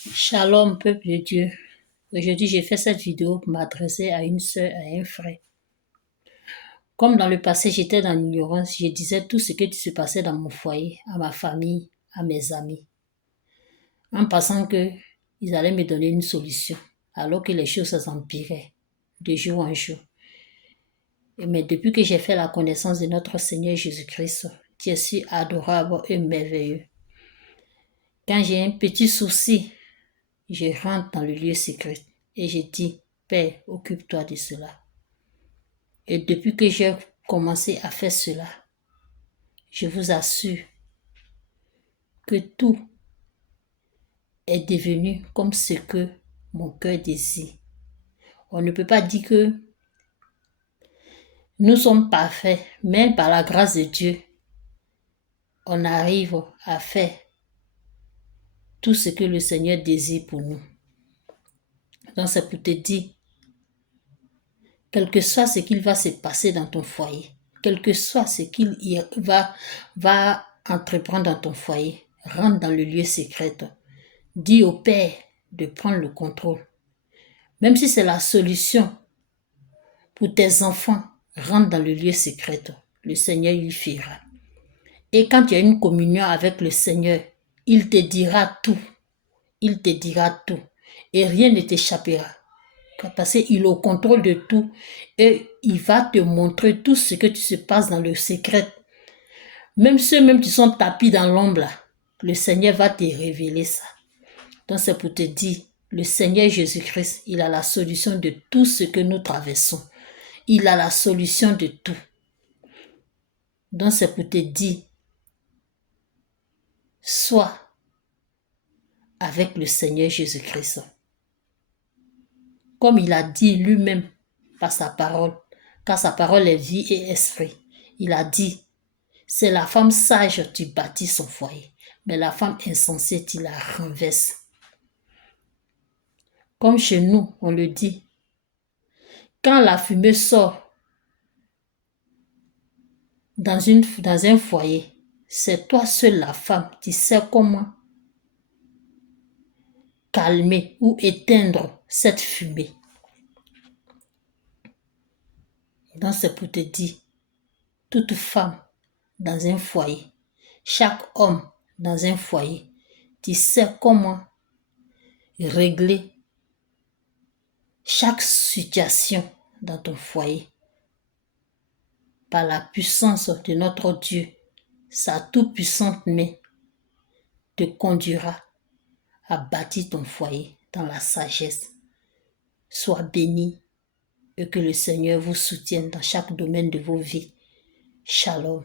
Shalom, peuple de Dieu. Aujourd'hui, j'ai fait cette vidéo pour m'adresser à une sœur, à un frère. Comme dans le passé, j'étais dans l'ignorance, je disais tout ce qui se passait dans mon foyer, à ma famille, à mes amis, en pensant qu'ils allaient me donner une solution, alors que les choses s'empiraient de jour en jour. Mais depuis que j'ai fait la connaissance de notre Seigneur Jésus-Christ, qui est si adorable et merveilleux, quand j'ai un petit souci, je rentre dans le lieu secret et je dis, Père, occupe-toi de cela. Et depuis que j'ai commencé à faire cela, je vous assure que tout est devenu comme ce que mon cœur désire. On ne peut pas dire que nous sommes parfaits, mais par la grâce de Dieu, on arrive à faire tout ce que le Seigneur désire pour nous. Donc c'est pour te dire, quel que soit ce qu'il va se passer dans ton foyer, quel que soit ce qu'il va entreprendre dans ton foyer, rentre dans le lieu secret. Dis au Père de prendre le contrôle. Même si c'est la solution pour tes enfants, rentre dans le lieu secret. Le Seigneur y fera. Et quand tu as une communion avec le Seigneur, il te dira tout. Il te dira tout. Et rien ne t'échappera. Parce qu'il est au contrôle de tout. Et il va te montrer tout ce que tu se passe dans le secret. Même ceux qui sont tapis dans l'ombre, le Seigneur va te révéler ça. Donc c'est pour te dire, le Seigneur Jésus-Christ, il a la solution de tout ce que nous traversons. Il a la solution de tout. Donc c'est pour te dire, sois avec le Seigneur Jésus-Christ. Comme il a dit lui-même par sa parole, car sa parole est vie et esprit. Il a dit, c'est la femme sage qui bâtit son foyer, mais la femme insensée qui la renverse. Comme chez nous, on le dit, quand la fumée sort dans un foyer, c'est toi seule la femme qui sais comment calmer ou éteindre cette fumée. Donc c'est pour te dire, toute femme dans un foyer, chaque homme dans un foyer, tu sais comment régler chaque situation dans ton foyer. Par la puissance de notre Dieu, sa toute-puissante main te conduira à bâtir ton foyer dans la sagesse. Sois béni et que le Seigneur vous soutienne dans chaque domaine de vos vies. Shalom.